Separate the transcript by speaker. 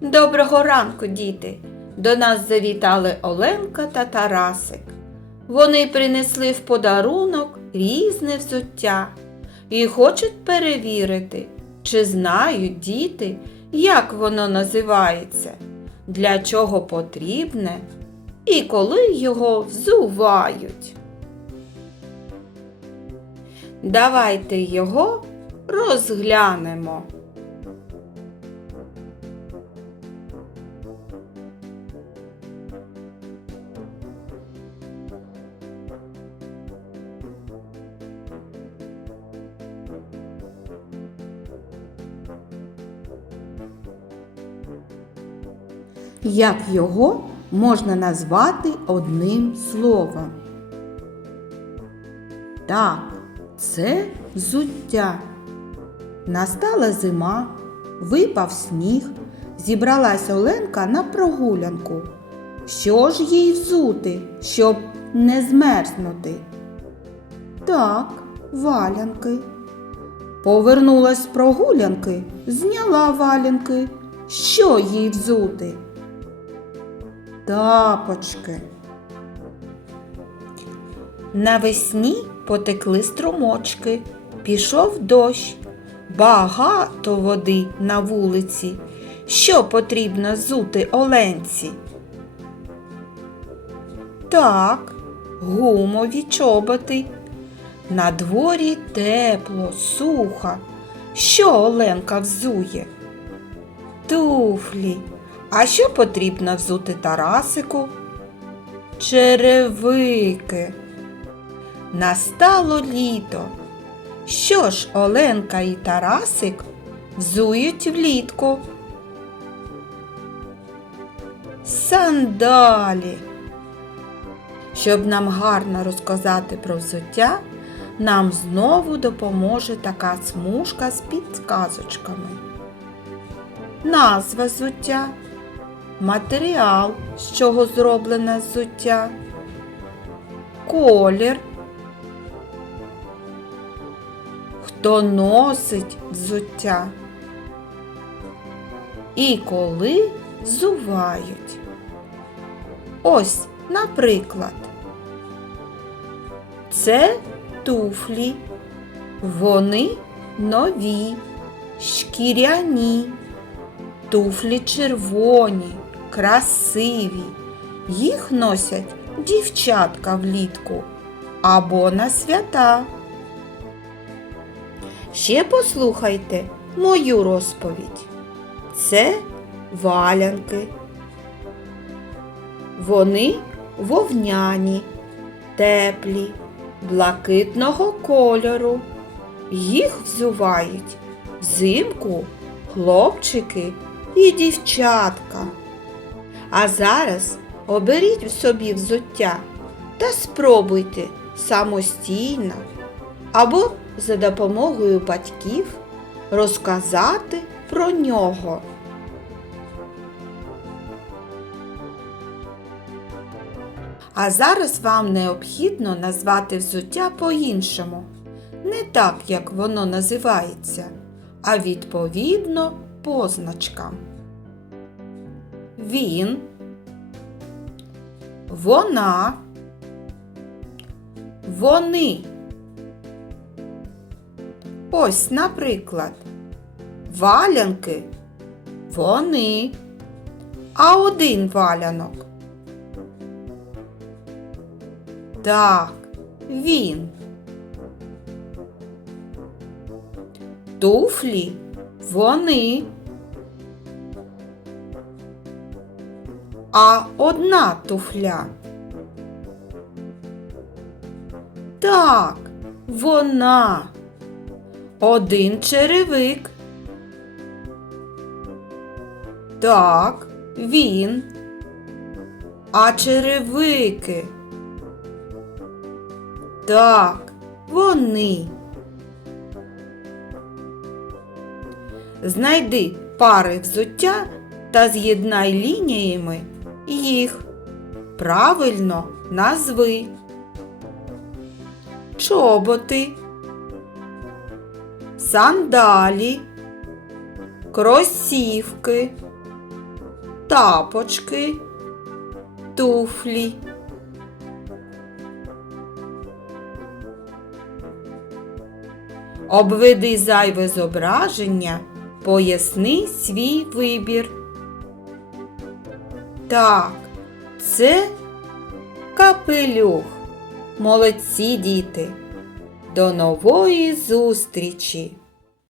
Speaker 1: Доброго ранку, діти! До нас завітали Оленка та Тарасик. Вони принесли в подарунок різне взуття і хочуть перевірити, чи знають діти, як воно називається, для чого потрібне і коли його взувають. Давайте його розглянемо. Як його можна назвати одним словом? Так, це взуття. Настала зима, випав сніг, зібралась Оленка на прогулянку. Що ж їй взути, щоб не змерзнути? Так, валянки. Повернулась з прогулянки, зняла валянки. Що їй взути? Тапочки. Навесні потекли струмочки, пішов дощ, багато води на вулиці. Що потрібно зути оленці? Так, гумові чоботи. На дворі тепло, сухо. Що Оленка взує? Туфлі. А що потрібно взути Тарасику? Черевики. Настало літо. Що ж Оленка і Тарасик взують влітку? Сандалі. Щоб нам гарно розказати про взуття, нам знову допоможе така смужка з підказочками. Назва взуття, матеріал, з чого зроблене взуття, колір, хто носить взуття і коли взувають. Ось, наприклад, це туфлі, вони нові, шкіряні. Туфлі червоні, красиві. Їх носять дівчатка влітку або на свята. Ще послухайте мою розповідь. Це валянки. Вони вовняні, теплі, блакитного кольору. Їх взувають взимку хлопчики і дівчатка. А зараз оберіть собі взуття та спробуйте самостійно або за допомогою батьків розказати про нього. А зараз вам необхідно назвати взуття по-іншому. Не так, як воно називається, а відповідно позначкам. Він, вона, вони. Ось, наприклад, валянки вони, а один валянок. Так, він. Туфлі вони. А одна туфля. Так, вона. Один черевик. Так, він. А черевики. Так, вони. Знайди пари взуття та з'єднай лініями їх. Правильно назви. Чоботи, сандалі, кросівки, тапочки, туфлі. Обведи зайве зображення, поясни свій вибір. Так, це капелюх. Молодці діти. До нової зустрічі!